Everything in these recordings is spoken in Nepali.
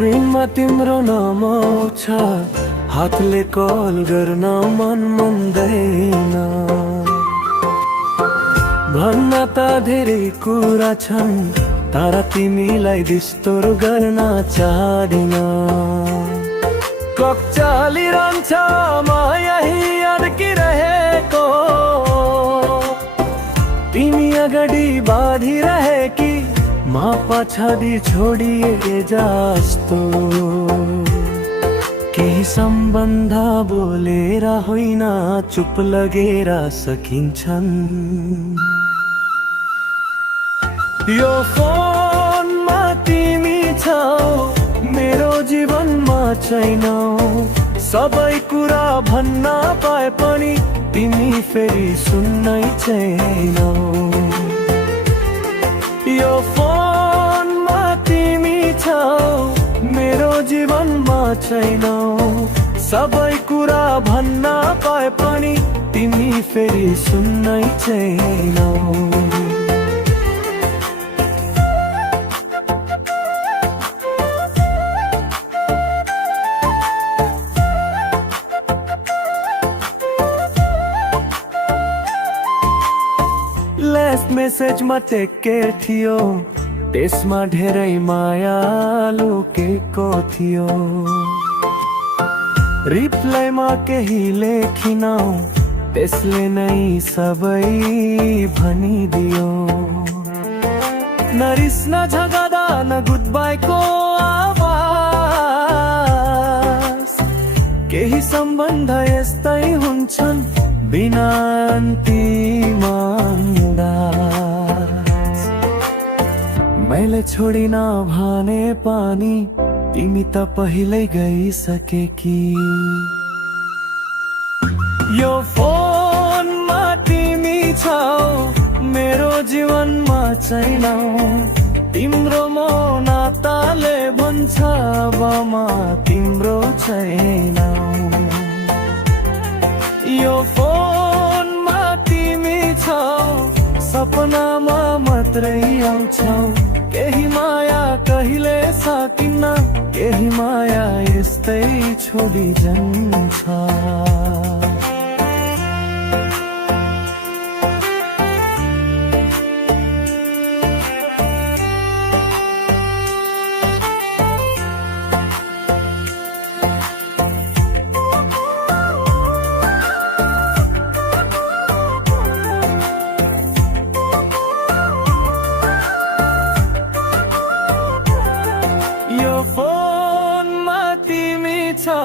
स्क्रिनमा तिम्रो नाम आउँछ, हातले कल गर्न मन मान्दैन। भन्न त धेरै कुरा छन्, तर तिमीलाई डिस्टोर गर्न चाहदिन। क्लक चलिरहन्छ म यही अड्किरहेको, तिमी अगाडि बाँधिरहेकी म पछाडि छोडिए जस्तो। केही सम्बन्ध बोलेर होइन, चुप लगेर सकिन्छन्। यो फोनमा तिमी छौ, मेरो जीवनमा छैनौ। सबै कुरा भन्न पाए पनि तिमी फेरि सुन्नै छैनौ। यो फोनमा तिमी छौ, मेरो जीवनमा छैनौ। सबै कुरा भन्न पाए पनि तिमी फेरि सुन्नै छैनौ। लास्ट मेसेजमा टेक केयर थियो, त्यसमा धेरै माया लुकेको थियो। रिप्लाईमा केही लेखिनौ, त्यसले नै सबै भनिदियो। नरिस्न झगडा न गुड बाईको आवाज, केही सम्बन्ध यस्तै हुन्छन् बिना अन्तिम अंदाज। मैले छोडिन भने पानी, तिमी त पहिल्यै गइसकेकी। यो फोनमा तिमी छौ, मेरो जीवनमा छैनौ। तिम्रो नाताले भन्छ अब म तिम्रो छैनौ। यो फोनमा तिमी छौ, सपनामा मात्रै आउँछौ। केही माया कहिले सकिन्न, केही माया यस्तै छोडी जान्छ। यो फोनमा तिमी छौ,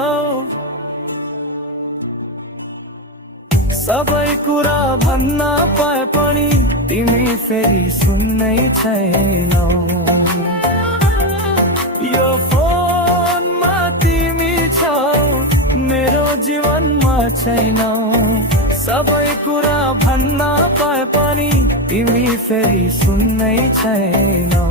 सबै कुरा भन्न पाए पनि तिमी फेरि सुन्नै छैनौ। यो फोनमा तिमी छौ, मेरो जीवनमा छैनौ। सबै कुरा भन्न पाए पनि तिमी फेरि सुन्नै छैनौ।